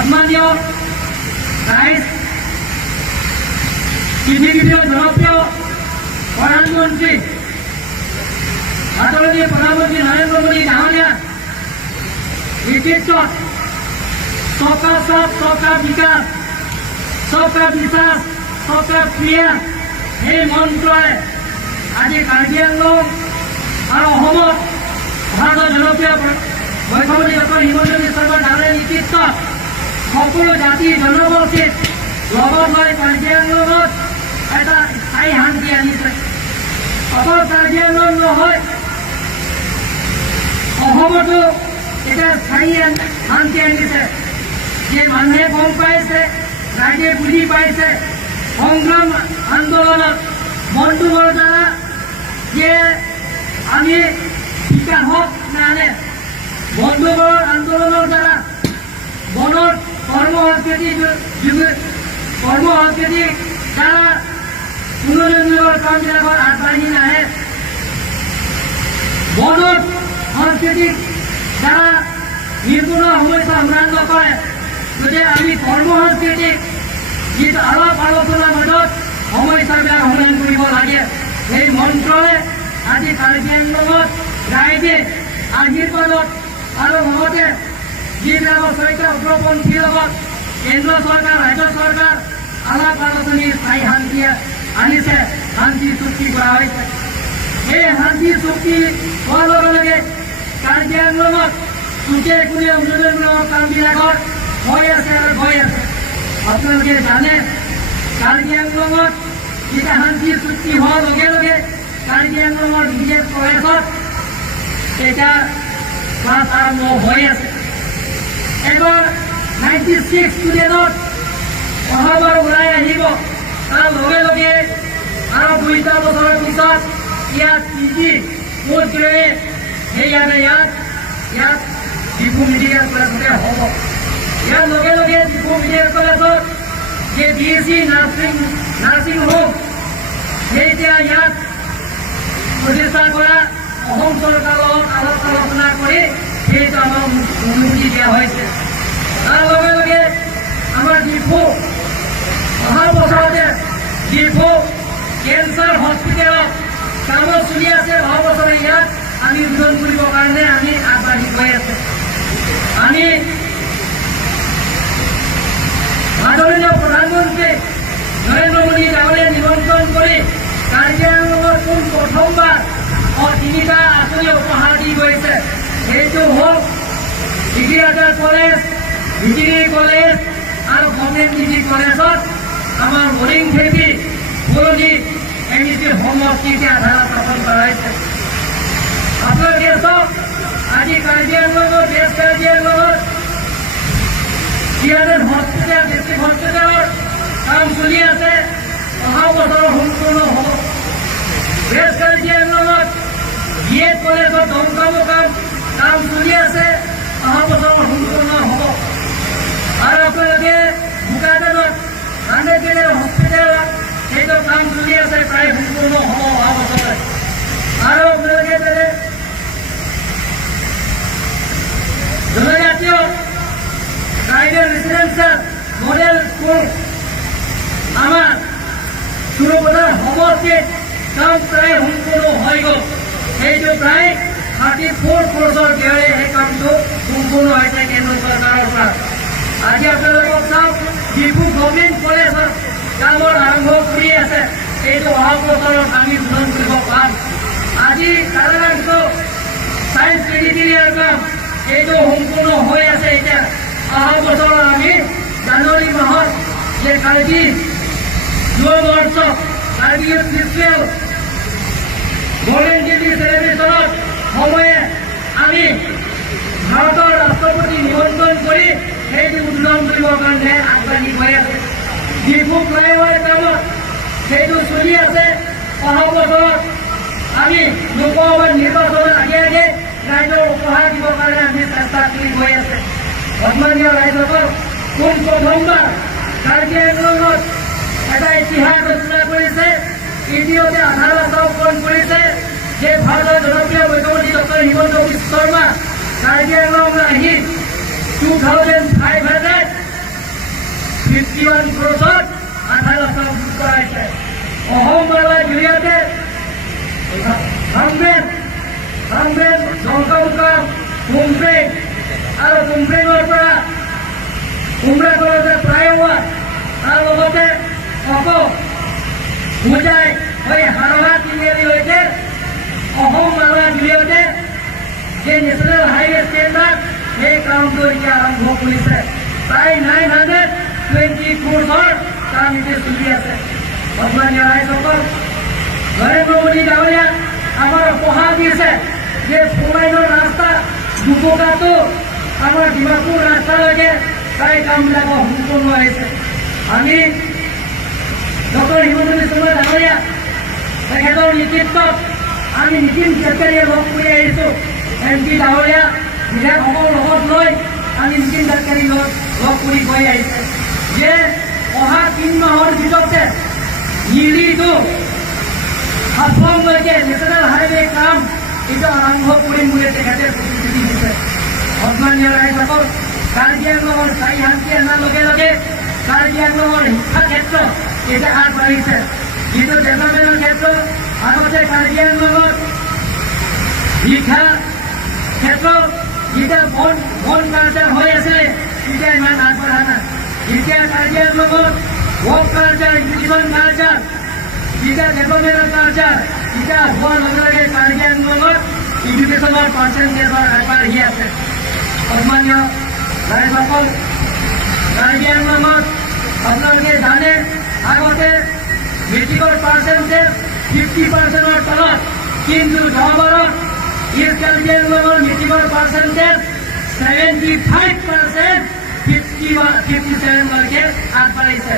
সন্মানীয় ৰাইজ পৃথিবীৰ জনপ্ৰিয় প্ৰধানমন্ত্ৰী আদৰণীয় প্ৰধানমন্ত্ৰী নৰেন্দ্ৰ মোদী ডাঙৰীয়া নেতৃত্বত सबका साथ सबका विकास सबका विश्वास सबका क्रिया এই মন্ত্ৰই আজি কাৰ্বি আংলং আৰু অসমত ভাৰতৰ জনপ্ৰিয় মুখ্যমন্ত্ৰী ডক্টৰ হিমন্ত বিশ্ব শৰ্মাৰ ডাঙৰীয়াৰ নেতৃত্বত সকলো জাতি জনগোষ্ঠীক লগত লৈ কাৰ্বি আংলঙত এটা স্থায়ী শান্তি আনিছে। অকল কাৰ্বি আংলং নহয়, অসমতো এটা স্থায়ী শান্তি আনিছে। যে মানুহে গম পাইছে, ৰাইজে বুজি পাইছে সংগ্ৰাম আন্দোলনত বন্ধুবৰ দ্বাৰা যে আমি বিকাশক নানে বন্ধুবৰ আন্দোলনৰ দ্বাৰা বনৰ কৰ্মসংস্কৃতি দ্বাৰা উন্নয়নমূলক কামবিলাকৰ আগবাঢ়ি নাহে। বনৰ সংস্কৃতিক দ্বাৰা নিপুণ সমস্যা সমাধান নকৰে। গতিকে আমি কৰ্মসংস্কৃতিক যিটো আলাপ আলোচনাৰ মাজত সমস্যাবিলাক সমাধান কৰিব লাগে। সেই মন্ত্ৰই আজি কাৰ্বি আংলঙত ৰাইজে আশীৰ্বাদত আৰু লগতে যিবিলাকৰ সৈতে উগ্ৰপন্থীৰ লগত কেন্দ্ৰ চৰকাৰ ৰাজ্য চৰকাৰ আলাপ আলোচনীৰ স্থায়ী শান্তি আনিছে, শান্তি চুক্তি কৰা হৈছে। এই শান্তি চুক্তি হোৱাৰ লগে লগে কাৰ্বি আংলঙত চুকে কোনে উন্নয়নমূলক কামবিলাকৰ হৈ আছে আৰু গৈ আছে। আপোনালোকে জানে কাৰ্বি আংলঙত যেতিয়া শান্তি চুক্তি হোৱাৰ লগে লগে কাৰ্বি আংলঙৰ বিজেপি প্ৰয়াসত এতিয়া ক্লাছ আৰম্ভ হৈ আছে। এবাৰ 96 ষ্টুডেণ্টত অহাবাৰ ওলাই আহিব, তাৰ লগে লগে আৰু 2টা বছৰৰ পিছত ইয়াত PG পোষ্ট গ্ৰেজুৱেট সেইকাৰণে ইয়াত ডিব্ৰু মেডিকেল কলেজতে হ'ব। ইয়াৰ লগে লগে ডিব্ৰু মেডিকেল কলেজত যে BSc নাৰ্ছিং হোম সেইতিয়া ইয়াত প্ৰতিষ্ঠা কৰা অসম চৰকাৰৰ লগত আলাপ আলোচনা কৰি সেইটো আমাক অনুমতি দিয়া হৈছে। তাৰ লগে লগে আমাৰ ডিব্ৰু অহা বছৰতে ডিব্ৰু কেঞ্চাৰ হস্পিটেলত কামত চলি আছে। অহা বছৰে ইয়াত আমি উন্নয়ন কৰিবৰ কাৰণে আমি আগবাঢ়ি গৈ আছে। আমি আদৰণীয় প্ৰধানমন্ত্ৰী নৰেন্দ্ৰ মোদী ডাঙৰীয়াক নিমন্ত্ৰণ কৰি কাৰ্বি আংলঙৰ পোন প্ৰথমবাৰ 3টা আঁচনি উপহাৰ দি গৈছে। সেইটো হ'ল ডিগ্ৰী কলেজ, ডিগ্ৰী কলেজ আৰু গভৰ্ণমেণ্ট ডিগ্ৰী কলেজত আমাৰ বৰিং খেতি পুৰণি MEC সমষ্টিতে আধাৰত স্থাপন কৰা হৈছে। আপোনালোকে চাওক আজি কাৰ্বি আংলঙত বেষ্ট কাৰ্বি আংলঙত CRS হস্পিটেল ডিষ্ট্ৰিক্ট হস্পিটেলৰ কাম চলি আছে, অহা বছৰ সম্পূৰ্ণ হ'ব। বেষ্ট কাৰ্বি আংলঙত BEd কলেজত দমকামৰ কাম চলি আছে, অহা বছৰ সম্পূৰ্ণ হ'ব। আৰু আপোনালোকে বোকাজানত গান্ধী হস্পিটেলত সেইটো কাম চলি আছে, প্ৰায় সম্পূৰ্ণ হ'ব অহা বছৰে। আৰু আপোনালোকে জনজাতীয় ট্ৰাইবেল ৰেচিডেন্সিয়েল মডেল স্কুল আমাৰ চুৰুপথাৰ সমষ্টিত কাম প্ৰায় সম্পূৰ্ণ হৈ গ'ল। সেইটো প্ৰায় 34 crore ব্যয়েৰে সেই কামটো সম্পূৰ্ণ হৈছে কেন্দ্ৰ চৰকাৰৰ পৰা। আজি আপোনালোকক চাওক ডিব্ৰু গভৰ্ণমেণ্ট কলেজত কামৰ আৰম্ভ কৰি আছে, এইটো অহা বছৰত আমি উন্নয়ন কৰিব পাম। আজি কাৰাগাংশ চায়েন্স ক্ৰেডিটেৰিয়াৰ কাম এইটো সম্পূৰ্ণ হৈ আছে। এতিয়া অহা বছৰ আমি জানুৱাৰী মাহত যে কাৰ্বি যুৱ মহোৎসৱ Karbi youth festival golden jubilee চেলিব্ৰেশ্যনত সময়ে আমি ভাৰতৰ ৰাষ্ট্ৰপতি নিমন্ত্ৰণ কৰি সেইটো উন্নয়ন কৰিবৰ কাৰণে আগবাঢ়ি গৈ আছে। ডিব্ৰু ফ্লাইঅভাৰ কামত সেইটো চলি আছে। অহা বছৰত আমি লোকসভা নিৰ্বাচনৰ আগে আগে ৰাইজৰ উপহাৰ দিবৰ কাৰণে আমি চেষ্টা কৰি গৈ আছে। সন্মানীয় ৰাইজসকল, পোন প্ৰথমবাৰ কাৰ্বি আংলঙত এটা ইতিহাস ৰচনা কৰিছে, ইতিমধ্যে আধাৰ ৰাস্তা পূৰণ কৰিছে যে ভাৰতৰ জনপ্ৰিয় মুখ্যমন্ত্ৰী ডক্টৰ হিমন্ত বিশ্ব শৰ্মা কাৰ্বি আংলং আহি 2500 51 crore 18 লাখ কৰাইছে অহম মেলাৰ জৰিয়তে হামবেন জলকাউকা কুমপ্ৰেং আৰু কুমপ্ৰেঙৰ পৰা কুমৰাগড়তে ফ্লাইঅভাৰ তাৰ লগতে অকল বুজাই হৈ হাৰহা তিনিআলিলৈকে অহম মেলাৰ জৰিয়তে যে নেশ্যনেল হাইৱে ষ্টেণ্ডাৰ্ড সেই কামটো এতিয়া আৰম্ভ কৰিছে প্ৰায় 920 crore কাম এতিয়া চলি আছে সন্মানীয় ৰাইজসকল নৰেন্দ্ৰ মোদী ডাঙৰীয়াক আমাৰ উপহাৰ দিছে যে ফ'ৰলাইনৰ ৰাস্তা দুটকাটো আমাৰ ডিমাপুৰ ৰাস্তালৈকে প্ৰায় কামবিলাক সম্পূৰ্ণ হৈছে আমি ডক্টৰ হিমন্ত বিশ্ব শৰ্মা ডাঙৰীয়া তেখেতৰ নেতৃত্বত আমি নীতিন গাডকাৰীয়ে লগ কৰি আহিছোঁ MP ডাঙৰীয়া বিধায়কসকলৰ লগত লৈ আমি নীতিন গাডকাৰী লগ কৰি গৈ আহিছে যে অহা 3 মাহৰ ভিতৰতে দিল্লীটো হাফলংলৈকে নেশ্যনেল হাইৱে কাম এইটো আৰম্ভ কৰিম বুলি তেখেতে প্ৰতিশ্ৰুতি দিছে সন্মানীয় ৰাইজসকল কাৰ্বি আংলঙৰ স্থায়ী শান্তি অনাৰ লগে লগে কাৰ্বি আংলঙৰ শিক্ষা ক্ষেত্ৰ এতিয়া আগবাঢ়িছে যিটো ডেভেলপমেণ্টৰ ক্ষেত্ৰত আগতে কাৰ্বি আংলঙত শিক্ষা ক্ষেত্ৰত যেতিয়া বন কালচাৰ হৈ আছিলে তেতিয়া ইমান আগবঢ়া নাই এতিয়া কাৰ্বি আংলঙত ৱৰ্ক কালচাৰ ইডুকেশ্যন কালচাৰ যেতিয়া ডেভেলপমেণ্টৰ কালচাৰ এতিয়া হোৱাৰ লগে লগে কাৰ্বি আংলঙত এডুকেশ্যনৰ পাৰ্চেণ্টেজৰ আগবাঢ়ি আছে সন্মানীয় ৰাইজসকল কাৰ্বি আংলঙত আপোনালোকে জানে আগতে মেট্ৰিকৰ পাৰ্চেণ্টেজ 50%ৰ তলত কিন্তু 10 ইষ্ট কাৰ্বি আংলঙৰ মেট্ৰিকৰ পাৰ্চেণ্টেজ 75% 57লৈকে আগবাঢ়িছে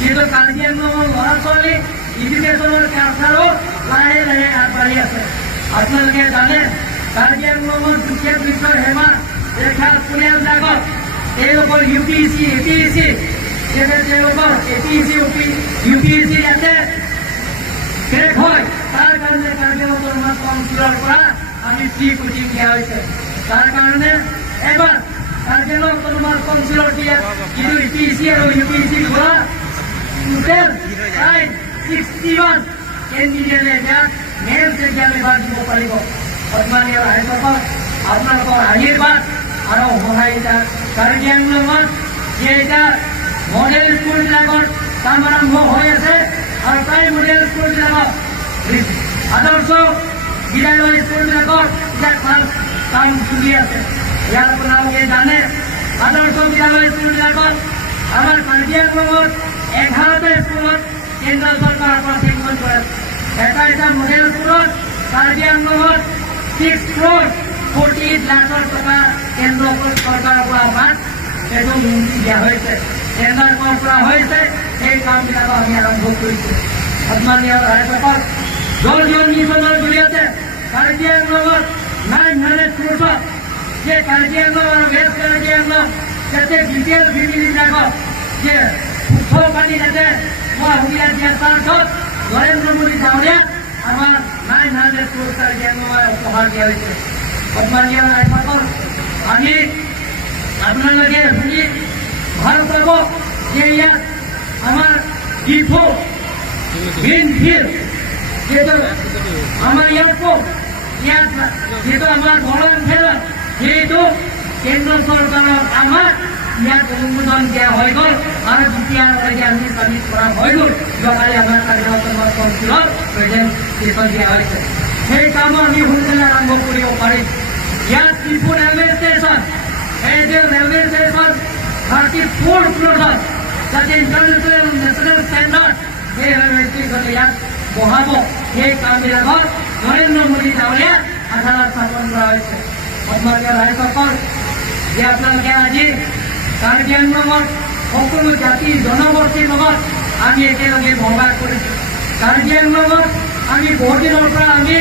কিন্তু কাৰ্বি আংলঙৰ ল'ৰা ছোৱালী এডুকেশ্যনৰ কালচাৰো লাহে লাহে আগবাঢ়ি আছে আপোনালোকে জানে কাৰ্বি আংলঙৰ দুখীয়া বিশ্বৰ হেমা ৰেখা পৰিয়ালবিলাকত তেওঁলোকৰ UPSC APSC তেওঁলোকৰ APSC UPSC ইয়াতে শেষ হয় তাৰ কাৰণে কাৰ্বি আংলঙৰ কাউন্সিলৰ পৰা আমি ফ্ৰী কোচিং দিয়া হৈছে তাৰ কাৰণে এবাৰ কাৰ্বি আংলঙৰ কাউন্সিলৰ দিয়া কিন্তু APSC আৰু UPSC পৰা টোটেল প্ৰায় 61 কেণ্ডিডেটে ইয়াত মেইনছ এক্সাম এবাৰ দিব পাৰিব সন্মানীয় ৰাইজসকল আপোনালোকৰ আশীৰ্বাদ আৰু সহায়িতা কাৰ্বি আংলঙত যে এতিয়া মডেল স্কুলবিলাকত কাম আৰম্ভ হৈ আছে আৰু প্ৰায় মডেল স্কুলবিলাকত আদৰ্শ বিদ্যালয় স্কুলবিলাকত এতিয়া কাম চলি আছে ইয়াৰ আপোনালোকে জানে আদৰ্শ বিদ্যালয় স্কুলবিলাকত আমাৰ কাৰ্বি আংলঙত 11টা স্কুলত কেন্দ্ৰ চৰকাৰৰ পৰা স্যাংচন কৰে এটা মডেল স্কুলত কাৰ্বি আংলঙত 6 crore 48 লাখৰ টকা কেন্দ্ৰ চৰকাৰৰ পৰা আমাক এইটো মন্ত্ৰী দিয়া হৈছে টেণ্ডাৰ কৰা হৈছে সেই কামবিলাক আমি আৰম্ভ কৰিছোঁ সন্মানীয় ৰাইজসকল জল জীৱন মিছনৰ জৰিয়তে কাৰ্বি আংলঙত 900 crore যে কাৰ্বি আংলং আৰু ৱেষ্ট কাৰ্বি আংলং যাতে BPL ফেমিলিবিলাকক যে শুদ্ধ পানী যাতে মই সুবিধা দিয়াৰ পাছত নৰেন্দ্ৰ মোদী ডাঙৰীয়াক আমাৰ 900 crore কাৰ্বি আংলঙে উপহাৰ দিয়া হৈছে সন্মানীয় ৰাইজসকল আমি আপোনালোকে শুনি ভাল পাব যে ইয়াত আমাৰ ডিফো গ্ৰীণফিল্ড যিহেতু আমাৰ ইয়াত যিহেতু আমাৰ বনাঞ্চলত সেইটো কেন্দ্ৰ চৰকাৰৰ আমাক ইয়াত অনুমোদন দিয়া হৈ গ'ল আৰু দ্বিতীয়লৈকে আমি চামিট কৰা হৈ গ'ল যোৱাকালি আমাৰ কাৰ্যকলাপ কাউন্সিলত প্ৰেজেণ্টেশ্যন দিয়া হৈছে সেই কামো আমি সোনকালে আৰম্ভ কৰিব পাৰিম ইয়াত ডিফু ৰেলৱে ষ্টেচন এই যে ৰেলৱে ষ্টেচন 34 crore যাতে ইণ্টাৰনেশ্যনেল নেশ্যনেল ষ্টেণ্ডাৰ্ড সেই ৰেলৱে ষ্টেচন ইয়াত বহাব সেই কামবিলাকত নৰেন্দ্ৰ মোদী ডাঙৰীয়াক আধাৰত স্থাপন কৰা হৈছে সন্মানীয় ৰাইজসকল যে আপোনালোকে আজি কাৰ্বি আংলঙত সকলো জাতি জনগোষ্ঠীৰ লগত আমি একেলগে বসবাস কৰিছোঁ কাৰ্বি আংলঙত আমি বহুত দিনৰ পৰা আমি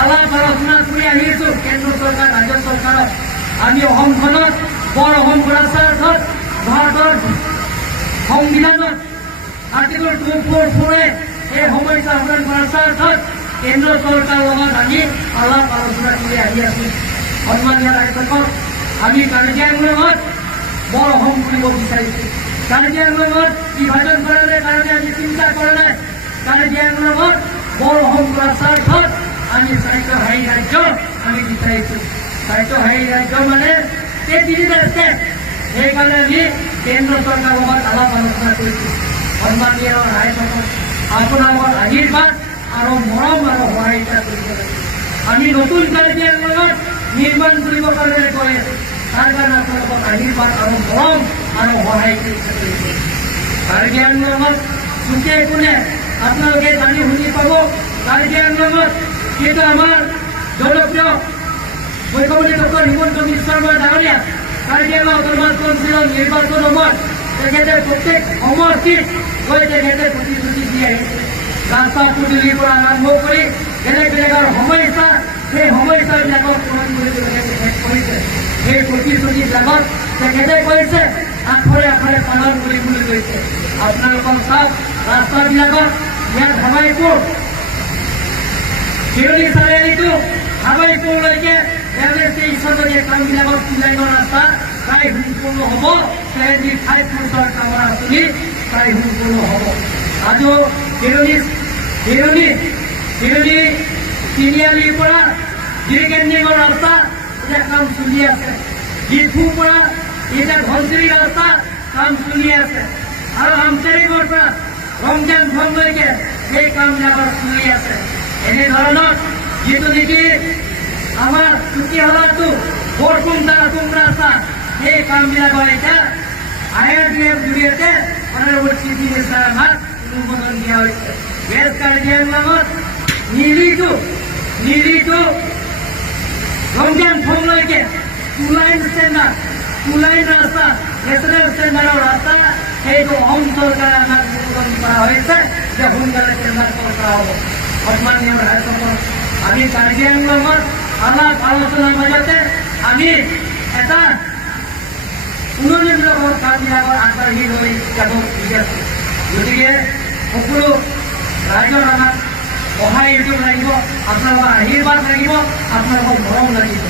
আলাপ আলোচনা কৰি আহিছোঁ কেন্দ্ৰ চৰকাৰ ৰাজ্য চৰকাৰত আমি অসমখনত বৰ অসম গঢ়াৰ স্বাৰ্থত ভাৰতৰ সংবিধানত আৰ্টিকল 244 এই সমস্যা সমাধান কৰাৰ স্বাৰ্থত কেন্দ্ৰ চৰকাৰৰ লগত আমি আলাপ আলোচনা কৰি আহি আছোঁ সন্মানীয় ৰাইজসকল আমি কাৰ্বি আংলঙত বৰ অসম কৰিব বিচাৰিছোঁ কাৰ্বি আংলঙত বিভাজন কৰাৰ কাৰণে আমি চিন্তা কৰা নাই। কাৰ্বি আংলঙত বৰ অসম কৰাৰ স্বাৰ্থত আমি স্বায়ত্তশাসী ৰাজ্য আমি বিচাৰিছোঁ। স্বায়ত্তশাসী ৰাজ্য মানে এই তিনিটা ষ্টেট। সেইকাৰণে আমি কেন্দ্ৰ চৰকাৰৰ লগত আলাপ আলোচনা কৰিছোঁ। সন্মানীয় ৰাইজসকল, আপোনালোকৰ আশীৰ্বাদ আৰু মৰম আৰু সহায়িতা কৰিব লাগিব। আমি নতুন কাৰ্বি আংলঙত নিৰ্মাণ কৰিবৰ কাৰণে কৈ আছোঁ। তাৰ কাৰণে আপোনালোকৰ আশীৰ্বাদ আৰু মৰম আৰু সহায়িতা কৰিব। কাৰ্বি আংলঙত চুকে কোণে আপোনালোকে জানি শুনি পাব, কাৰ্বি আংলঙত যিহেতু আমাৰ জনপ্ৰিয় মুখ্যমন্ত্ৰী ডক্টৰ হিমন্ত বিশ্ব শৰ্মা ডাঙৰীয়া কাৰ্বি আংলং অট'নমাছ কাউন্সিলৰ নিৰ্বাচন সময়ত তেখেতে প্ৰত্যেক সমষ্টিত গৈ তেখেতে প্ৰতিশ্ৰুতি দি আহিছে। ৰাস্তা পদূলিৰ পৰা আৰম্ভ কৰি বেলেগ বেলেগ সমস্যা, সেই সমস্যাবিলাকক পূৰণ কৰিবলৈ তেখেতে কৰিছে। সেই প্ৰতিশ্ৰুতিবিলাকত তেখেতে কৈছে আখৰে আখৰে পালন কৰিবলৈ গৈছে। আপোনালোকৰ চাওক, ৰাস্তাবিলাকত ইয়াত হাবাইপুৰ শিৰণী চাৰিআলিটো হাবাইপুৰলৈকে ৰেলৱে ষ্টেচনলৈকে কামবিলাকত লাইনৰ ৰাস্তা প্ৰায় সম্পূৰ্ণ হ'ব। 75% কামৰ আঁচনি প্ৰায় সম্পূৰ্ণ হ'ব। আৰু শিৰণী তিনিআলিৰ পৰা গিৰিকেন্দ্ৰিঙৰ ৰাস্তা এতিয়া কাম চলি আছে। ডিফুৰ পৰা এতিয়া ধনচিৰি ৰাস্তা কাম চলি আছে। আৰু আমচেৰিঙৰ পৰা ৰমজান ভ্ৰমলৈকে সেই কামবিলাকত চলি আছে। এনেধৰণৰ যিটো নেকি আমাৰ চুক্তিশালাটো বৰকুণ্টা ৰাস্তা, সেই কামবিলাকৰ এতিয়া IRDF জৰিয়তে অনাৰবল চিফ মিনিষ্টাৰ আমাক অনুমোদন দিয়া হৈছে। ৱেষ্ট কাৰ্বি আংলঙত নিৰিটো ৰমজান ভ্ৰমলৈকে 2 লাইন ৰাস্তা, নেশ্যনেল ষ্টেণ্ডাৰ্ডৰ ৰাস্তা, সেইটো অসম চৰকাৰে আমাক অনুমোদন কৰা হৈছে যে সোনকালে ষ্টেণ্ডাৰ্ড কৰা হ'ব। সন্মানীয় ৰাইজসকল, আমি কাৰ্বি আংলঙত আলাপ আলোচনাৰ মাজতে আমি এটা উন্নয়নমূলক কামবিলাকৰ আগবাঢ়ি লৈ যাব বিচাৰিছোঁ। গতিকে সকলো ৰাইজৰ আমাক সহায় লাগিব, আপোনালোকৰ আশীৰ্বাদ লাগিব, আপোনালোকৰ মৰম লাগিব।